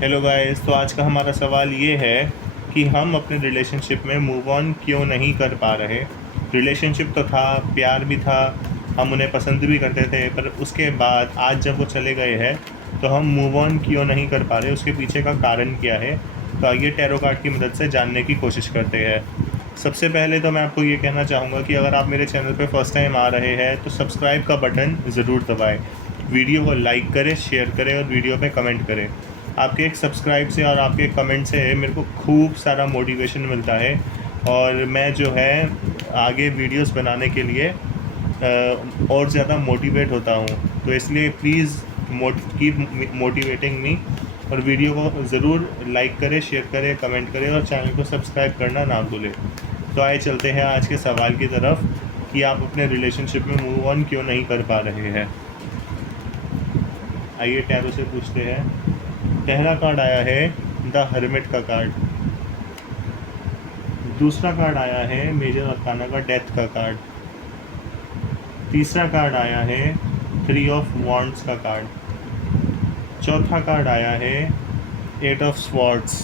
Hello guys, तो आज का हमारा सवाल ये है कि हम अपने रिलेशनशिप में मूव ऑन क्यों नहीं कर पा रहे। रिलेशनशिप तो था, प्यार भी था, हम उन्हें पसंद भी करते थे, पर उसके बाद आज जब वो चले गए हैं तो हम मूव ऑन क्यों नहीं कर पा रहे, उसके पीछे का कारण क्या है। तो आइए टैरो कार्ड की मदद से जानने की कोशिश करते हैं। सबसे पहले तो मैं आपको ये कहना चाहूँगा कि अगर आप मेरे चैनल पर फर्स्ट टाइम आ रहे हैं तो सब्सक्राइब का बटन ज़रूर दबाएँ, वीडियो को लाइक करें, शेयर करें और वीडियो पे कमेंट करें। आपके एक सब्सक्राइब से और आपके कमेंट से मेरे को खूब सारा मोटिवेशन मिलता है और मैं जो है आगे वीडियोस बनाने के लिए और ज़्यादा मोटिवेट होता हूँ। तो इसलिए प्लीज़ कीप मोटिवेटिंग मी और वीडियो को ज़रूर लाइक करें, शेयर करें, कमेंट करें और चैनल को सब्सक्राइब करना ना भूलें। तो आइए चलते हैं आज के सवाल की तरफ कि आप अपने रिलेशनशिप में मूव ऑन क्यों नहीं कर पा रहे हैं। आइए टैरो से पूछते हैं। पहला कार्ड आया है द हर्मिट का कार्ड। दूसरा कार्ड आया है मेजर अरकाना का डेथ का कार्ड। तीसरा कार्ड आया है 3 ऑफ वॉन्ड्स का कार्ड। चौथा कार्ड आया है 8 ऑफ स्वॉर्ड्स।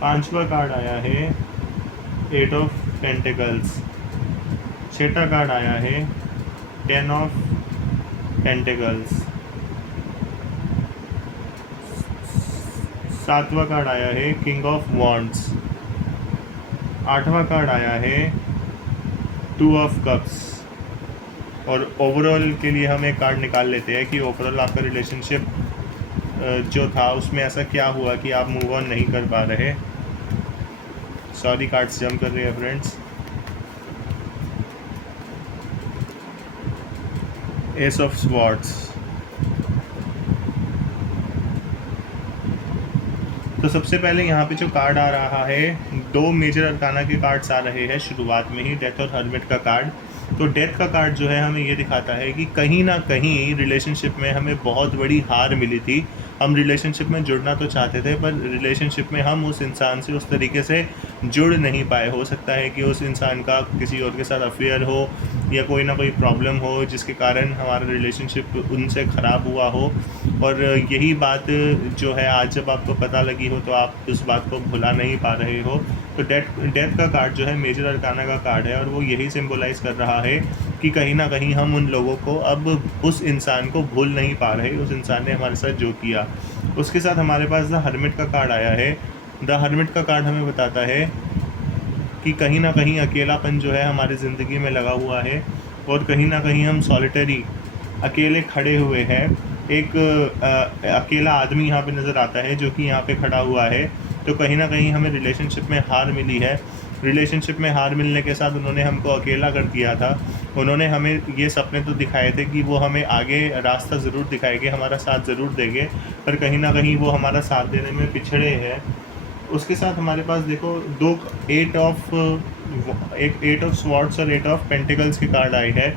पांचवा कार्ड आया है 8 ऑफ पेंटिकल्स। छठा कार्ड आया है 10 ऑफ पेंटिकल्स। सातवां कार्ड आया है किंग ऑफ वॉन्ड्स। आठवां कार्ड आया है 2 ऑफ कप्स। और ओवरऑल के लिए हम एक कार्ड निकाल लेते हैं कि ओवरऑल आपका रिलेशनशिप जो था उसमें ऐसा क्या हुआ कि आप मूव ऑन नहीं कर पा रहे। सॉरी, कार्ड्स जंप कर रहे हैं फ्रेंड्स। S of swords. तो सबसे पहले यहाँ पे जो कार्ड आ रहा है, 2 मेजर अरकाना के कार्ड्स आ रहे हैं शुरुआत में ही, डेथ और हर्मिट का कार्ड। तो डेथ का कार्ड जो है हमें ये दिखाता है कि कहीं ना कहीं रिलेशनशिप में हमें बहुत बड़ी हार मिली थी। हम रिलेशनशिप में जुड़ना तो चाहते थे पर रिलेशनशिप में हम उस इंसान से उस तरीके से जुड़ नहीं पाए। हो सकता है कि उस इंसान का किसी और के साथ अफेयर हो या कोई ना कोई प्रॉब्लम हो जिसके कारण हमारा रिलेशनशिप उनसे ख़राब हुआ हो। और यही बात जो है आज जब आपको पता लगी हो तो आप उस बात को भुला नहीं पा रहे हो। तो डेथ का कार्ड जो है मेजर अरकाना का कार्ड है और वो यही सिंबलाइज़ कर रहा है कि कहीं ना कहीं हम उन लोगों को अब उस इंसान को भूल नहीं पा रहे, उस इंसान ने हमारे साथ जो किया। उसके साथ हमारे पास द हर्मिट का कार्ड आया है। द हर्मिट का कार्ड हमें बताता है कि कहीं ना कहीं अकेलापन जो है हमारी ज़िंदगी में लगा हुआ है और कहीं ना कहीं हम सॉलिटरी अकेले खड़े हुए हैं। एक अकेला आदमी यहाँ पे नज़र आता है जो कि यहाँ पे खड़ा हुआ है। तो कहीं ना कहीं हमें रिलेशनशिप में हार मिली है। रिलेशनशिप में हार मिलने के साथ उन्होंने हमको अकेला कर दिया था। उन्होंने हमें ये सपने तो दिखाए थे कि वो हमें आगे रास्ता ज़रूर दिखाएंगे, हमारा साथ ज़रूर देंगे, पर कहीं ना कहीं वो हमारा साथ देने में पिछड़े हैं। उसके साथ हमारे पास देखो दो 8 ऑफ स्वॉर्ड्स और 8 ऑफ पेंटिकल्स के कार्ड आए हैं।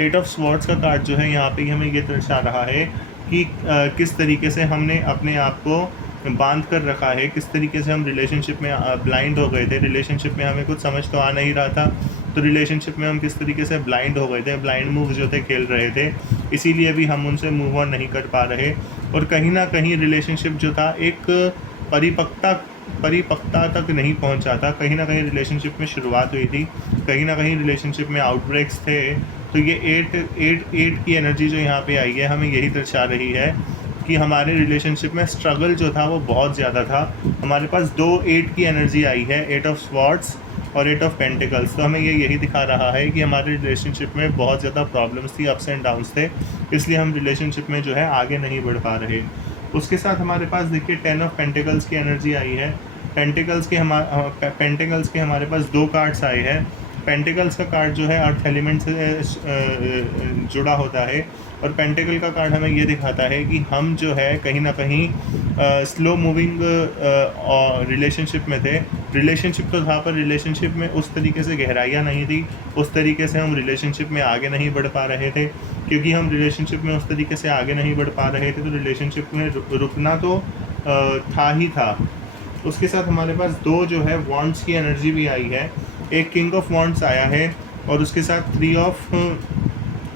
8 ऑफ स्वॉर्ड्स का कार्ड जो है यहाँ पे हमें ये दर्शा रहा है कि किस तरीके से हमने अपने आप को बांध कर रखा है, किस तरीके से हम रिलेशनशिप में ब्लाइंड हो गए थे। रिलेशनशिप में हमें कुछ समझ तो आ नहीं रहा था, तो रिलेशनशिप में हम किस तरीके से ब्लाइंड हो गए थे, ब्लाइंड मूव जो थे खेल रहे थे, इसीलिए भी हम उनसे मूव ऑन नहीं कर पा रहे। और कहीं ना कहीं रिलेशनशिप जो था एक परिपक्वता तक नहीं पहुंचा था। कहीं ना कहीं रिलेशनशिप में शुरुआत हुई थी, कहीं ना कहीं रिलेशनशिप में आउटब्रेक्स थे। तो ये 8 की एनर्जी जो यहाँ पे आई है हमें यही दर्शा रही है कि हमारे रिलेशनशिप में स्ट्रगल जो था वो बहुत ज़्यादा था। हमारे पास 2 8 की एनर्जी आई है, 8 ऑफ स्वॉर्ड्स और 8 ऑफ पेंटिकल्स। तो हमें ये यही दिखा रहा है कि हमारे रिलेशनशिप में बहुत ज़्यादा प्रॉब्लम्स थी, अप्स एंड डाउन्स थे, इसलिए हम रिलेशनशिप में जो है आगे नहीं बढ़ पा रहे। उसके साथ हमारे पास देखिए 10 ऑफ पेंटिकल्स की एनर्जी आई है। पेंटिकल्स के हमारे पास 2 कार्ड्स आए हैं। पेंटिकल्स का कार्ड जो है अर्थ एलिमेंट से जुड़ा होता है और पेंटिकल का कार्ड हमें ये दिखाता है कि हम जो है कहीं ना कहीं स्लो मूविंग रिलेशनशिप में थे। रिलेशनशिप तो था पर रिलेशनशिप में उस तरीके से गहराइयाँ नहीं थी, उस तरीके से हम रिलेशनशिप में आगे नहीं बढ़ पा रहे थे। क्योंकि हम रिलेशनशिप में उस तरीके से आगे नहीं बढ़ पा रहे थे तो रिलेशनशिप में रुकना तो था ही था। उसके साथ हमारे पास 2 जो है वॉन्ड्स की एनर्जी भी आई है। एक किंग ऑफ वॉन्ड्स आया है और उसके साथ 3 ऑफ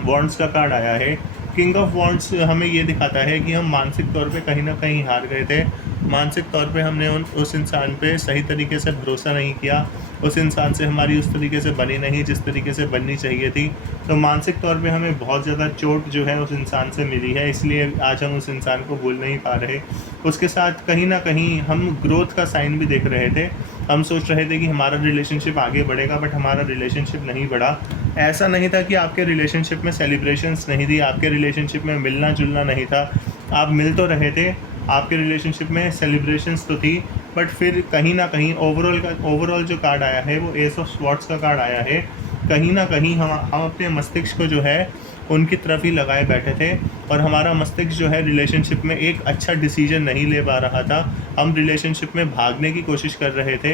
वॉन्ड्स का कार्ड आया है। किंग ऑफ वॉन्ड्स हमें ये दिखाता है कि हम मानसिक तौर पे कहीं ना कहीं हार गए थे। मानसिक तौर पे हमने उस इंसान पे सही तरीके से भरोसा नहीं किया, उस इंसान से हमारी उस तरीके से बनी नहीं जिस तरीके से बननी चाहिए थी। तो मानसिक तौर पे हमें बहुत ज़्यादा चोट जो है उस इंसान से मिली है, इसलिए आज हम उस इंसान को भूल नहीं पा रहे। उसके साथ कहीं ना कहीं हम ग्रोथ का साइन भी देख रहे थे। हम सोच रहे थे कि हमारा रिलेशनशिप आगे बढ़ेगा, बट हमारा रिलेशनशिप नहीं बढ़ा। ऐसा नहीं था कि आपके रिलेशनशिप में सेलिब्रेशंस नहीं थी, आपके रिलेशनशिप में मिलना जुलना नहीं था। आप मिल तो रहे थे, आपके रिलेशनशिप में सेलिब्रेशंस तो थी, बट फिर कहीं ना कहीं ओवरऑल जो कार्ड आया है वो एस ऑफ स्वॉर्ड्स का कार्ड आया है। कहीं ना कहीं हम अपने मस्तिष्क को जो है उनकी तरफ ही लगाए बैठे थे, और हमारा मस्तिष्क जो है रिलेशनशिप में एक अच्छा डिसीजन नहीं ले पा रहा था। हम रिलेशनशिप में भागने की कोशिश कर रहे थे,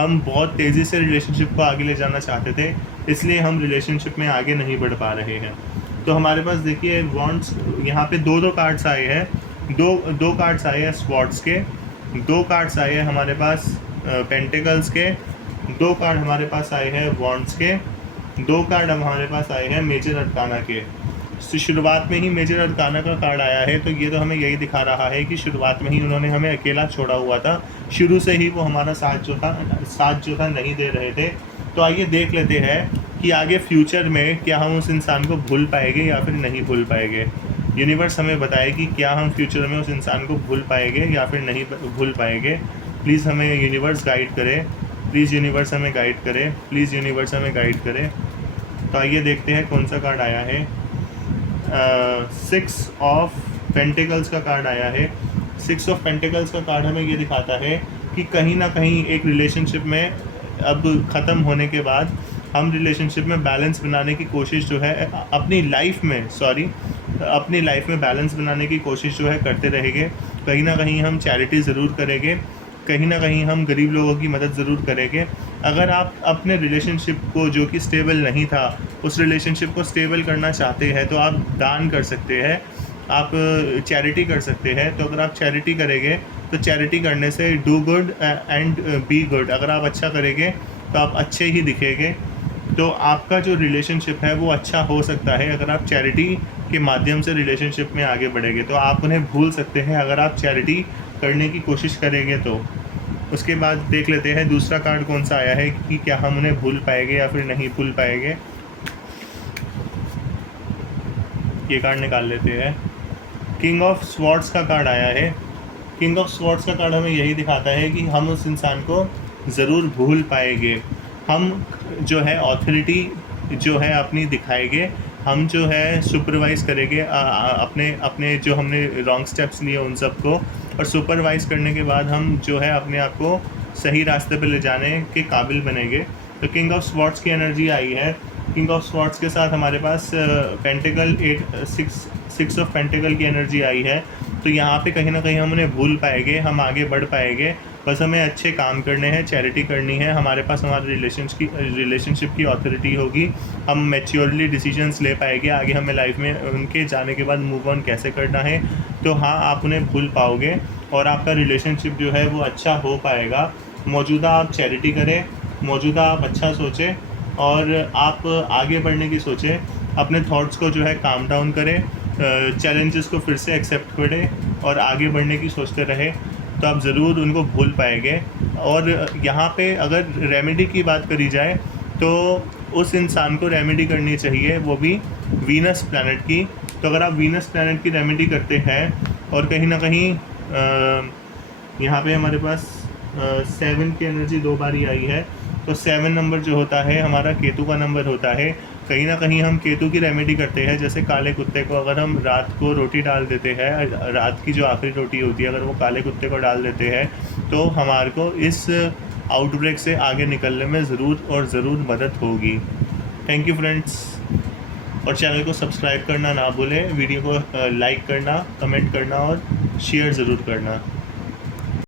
हम बहुत तेज़ी से रिलेशनशिप को आगे ले जाना चाहते थे, इसलिए हम रिलेशनशिप में आगे नहीं बढ़ पा रहे हैं। तो हमारे पास देखिए वॉन्ड्स, यहाँ पे दो कार्ड्स आए हैं, दो कार्ड्स आए हैं स्वॉर्ड्स के, दो कार्ड्स आए हैं हमारे पास पेंटिकल्स के, दो कार्ड हमारे पास आए हैं वॉन्ड्स के, दो कार्ड हमारे पास आए हैं मेजर अरकाना के। तो शुरुआत में ही मेजर अरकाना का कार्ड आया है, तो ये तो हमें यही दिखा रहा है कि शुरुआत में ही उन्होंने हमें अकेला छोड़ा हुआ था। शुरू से ही वो हमारा साथ जो था नहीं दे रहे थे। तो आइए देख लेते हैं कि आगे फ्यूचर में क्या हम उस इंसान को भूल पाएंगे या फिर नहीं भूल पाएंगे। यूनिवर्स हमें बताए कि क्या हम फ्यूचर में उस इंसान को भूल पाएंगे या फिर नहीं भूल पाएंगे। प्लीज़ हमें यूनिवर्स गाइड करे, प्लीज़ यूनिवर्स हमें गाइड करे, प्लीज़ यूनिवर्स हमें गाइड करे। तो आइए देखते हैं कौन सा कार्ड आया है। 6 ऑफ पेंटिकल्स का कार्ड आया है। 6 ऑफ पेंटिकल्स का कार्ड हमें ये दिखाता है कि कहीं ना कहीं एक रिलेशनशिप में अब ख़त्म होने के बाद हम रिलेशनशिप में बैलेंस बनाने की कोशिश जो है अपनी लाइफ में बैलेंस बनाने की कोशिश जो है करते रहेंगे। कहीं ना कहीं हम चैरिटी ज़रूर करेंगे, कहीं ना कहीं हम गरीब लोगों की मदद ज़रूर करेंगे। अगर आप अपने रिलेशनशिप को जो कि स्टेबल नहीं था उस रिलेशनशिप को स्टेबल करना चाहते हैं तो आप दान कर सकते हैं, आप चैरिटी कर सकते हैं। तो अगर आप चैरिटी करेंगे तो चैरिटी करने से do good and be good, अगर आप अच्छा करेंगे तो आप अच्छे ही दिखेंगे। तो आपका जो रिलेशनशिप है वो अच्छा हो सकता है अगर आप चैरिटी के माध्यम से रिलेशनशिप में आगे बढ़ेंगे। तो आप उन्हें भूल सकते हैं अगर आप चैरिटी करने की कोशिश करेंगे। तो उसके बाद देख लेते हैं दूसरा कार्ड कौन सा आया है कि क्या हम उन्हें भूल पाएंगे या फिर नहीं भूल पाएंगे। ये कार्ड निकाल लेते हैं। किंग ऑफ स्वॉर्ड्स का कार्ड आया है। किंग ऑफ स्वॉर्ड्स का कार्ड हमें यही दिखाता है कि हम उस इंसान को ज़रूर भूल पाएंगे। हम जो है ऑथोरिटी जो है अपनी दिखाएंगे, हम जो है सुपरवाइज़ करेंगे अपने जो हमने रॉन्ग स्टेप्स लिए उन सब को, और सुपरवाइज़ करने के बाद हम जो है अपने आप को सही रास्ते पे ले जाने के काबिल बनेंगे। तो किंग ऑफ स्वॉर्ड्स की एनर्जी आई है। किंग ऑफ स्वॉर्ड्स के साथ हमारे पास पेंटिकल 6 ऑफ पेंटिकल की एनर्जी आई है। तो यहाँ पे कहीं ना कहीं हम उन्हें भूल पाएंगे, हम आगे बढ़ पाएंगे। बस हमें अच्छे काम करने हैं, चैरिटी करनी है, हमारे पास हमारे रिलेशनशिप की अथॉरिटी होगी, हम मैच्योरली डिसीजंस ले पाएंगे आगे हमें लाइफ में उनके जाने के बाद मूव ऑन कैसे करना है। तो हाँ, आप उन्हें भूल पाओगे और आपका रिलेशनशिप जो है वो अच्छा हो पाएगा। मौजूदा आप चैरिटी करें, मौजूदा आप अच्छा सोचें और आप आगे बढ़ने की सोचें। अपने थॉट्स को जो है काम डाउन करें, चैलेंजेस को फिर से एक्सेप्ट करें और आगे बढ़ने की सोचते रहें, तो आप ज़रूर उनको भूल पाएंगे। और यहाँ पे अगर रेमेडी की बात करी जाए तो उस इंसान को रेमेडी करनी चाहिए, वो भी वीनस प्लैनेट की। तो अगर आप वीनस प्लैनेट की रेमेडी करते हैं और कहीं ना कहीं यहाँ पे हमारे पास 7 की एनर्जी 2 बार ही आई है। तो 7 नंबर जो होता है हमारा केतु का नंबर होता है। कहीं ना कहीं हम केतु की रेमेडी करते हैं, जैसे काले कुत्ते को अगर हम रात को रोटी डाल देते हैं, रात की जो आखिरी रोटी होती है अगर वो काले कुत्ते को डाल देते हैं तो हमारे को इस आउटब्रेक से आगे निकलने में ज़रूर मदद होगी। थैंक यू फ्रेंड्स, और चैनल को सब्सक्राइब करना ना भूलें, वीडियो को लाइक करना, कमेंट करना और शेयर ज़रूर करना।